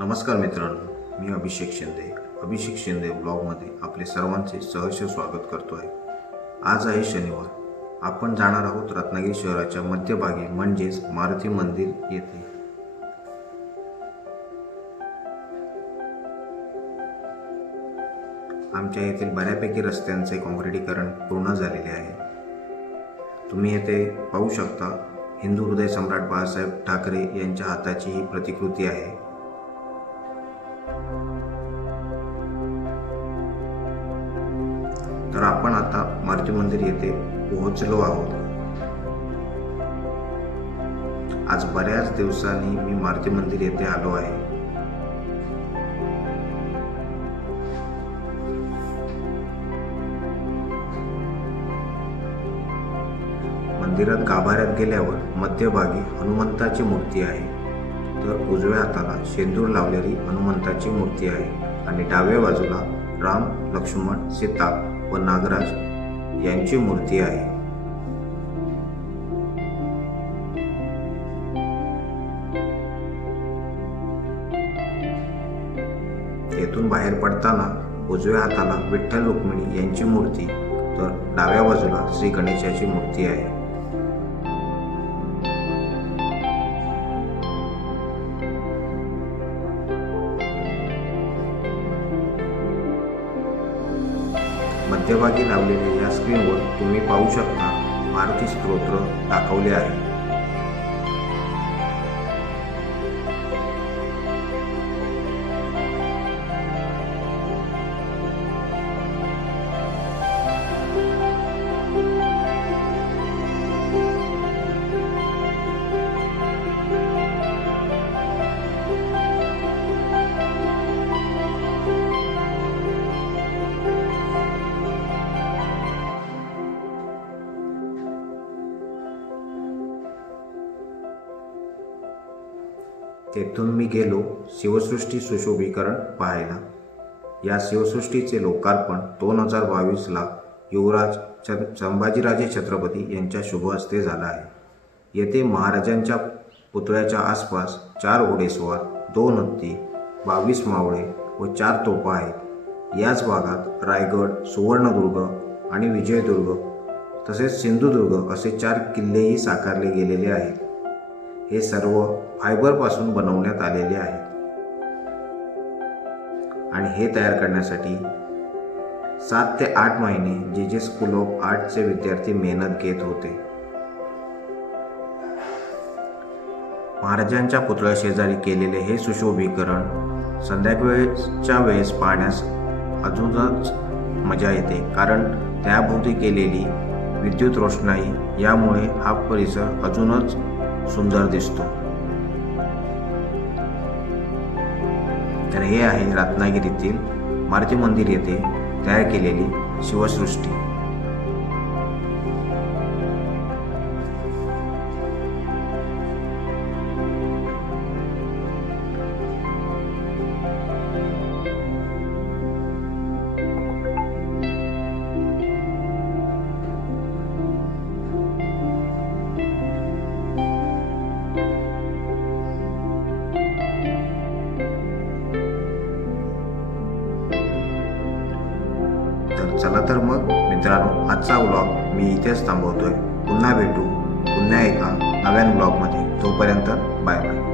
नमस्कार मित्रांनो मी अभिषेक शिंदे. अभिषेक शिंदे ब्लॉगमध्ये आपले सर्वांचे सहर्ष स्वागत करतो आहे आज आहे शनिवार. आपण जाणार आहोत रत्नागिरी शहराच्या मध्यभागी म्हणजेच मारुती मंदिर येथे. आमच्या येथील बऱ्यापैकी रस्त्यांचे काँक्रिटीकरण पूर्ण झालेले आहे. तुम्ही येथे पाहू शकता हिंदू हृदय सम्राट बाळासाहेब ठाकरे यांच्या हाताची ही प्रतिकृती आहे. तर आपण आता मारुती मंदिर येथे पोहोचलो आहोत. आज बऱ्याच दिवसांनी मी मारुती मंदिर येथे आलो आहे. मंदिरात गाभाऱ्यात गेल्यावर मध्यभागी हनुमंताची मूर्ती आहे. तर उजव्या हाताला शेंदूर लावलेली हनुमंताची मूर्ती आहे आणि डाव्या बाजूला राम लक्ष्मण सीता व नागराज यांची मूर्ती आहे. येथून बाहेर पडताना उजव्या हाताला विठ्ठल रुक्मिणी यांची मूर्ती तर डाव्या बाजूला श्री गणेशाची मूर्ती आहे. मध्यभागी लावलेल्या या स्क्रीनवर तुम्ही पाहू शकता मारुती स्तोत्र दाखवले आहे. तेथून मी गेलो शिवसृष्टी सुशोभीकरण पाहायला. या शिवसृष्टीचे लोकार्पण दोन हजार बावीसला युवराज छ संभाजीराजे छत्रपती यांच्या शुभ हस्ते झालं आहे. येथे महाराजांच्या पुतळ्याच्या आसपास चार घोडेस्वार दोन हत्ती बावीस मावळे व चार तोफा आहेत. याच भागात रायगड सुवर्णदुर्ग आणि विजयदुर्ग तसेच सिंधुदुर्ग असे चार किल्लेही साकारले गेलेले आहेत. हे सर्व फायबरपासून बनवण्यात आलेले आहेत. आणि हे तयार करण्यासाठी सात ते आठ महिने जे जे स्कूल ऑफ आर्टचे विद्यार्थी मेहनत घेत होते. महाराजांच्या पुतळ्या शेजारी केलेले हे सुशोभीकरण संध्याकाळच्या वेळेस पाहण्यास अजूनच मजा येते कारण त्याभोवती केलेली विद्युत रोषणाई यामुळे हा परिसर अजूनच सुंदर दिसतो. तर हे आहे रत्नागिरीतील मारुती मंदिर येथे तयार केलेली शिवसृष्टी. चला तर मग मित्रांनो आजचा व्लॉग मी इथेच थांबवतोय. पुन्हा भेटू पुन्हा एका नव्यान ब्लॉगमध्ये तोपर्यंत बाय बाय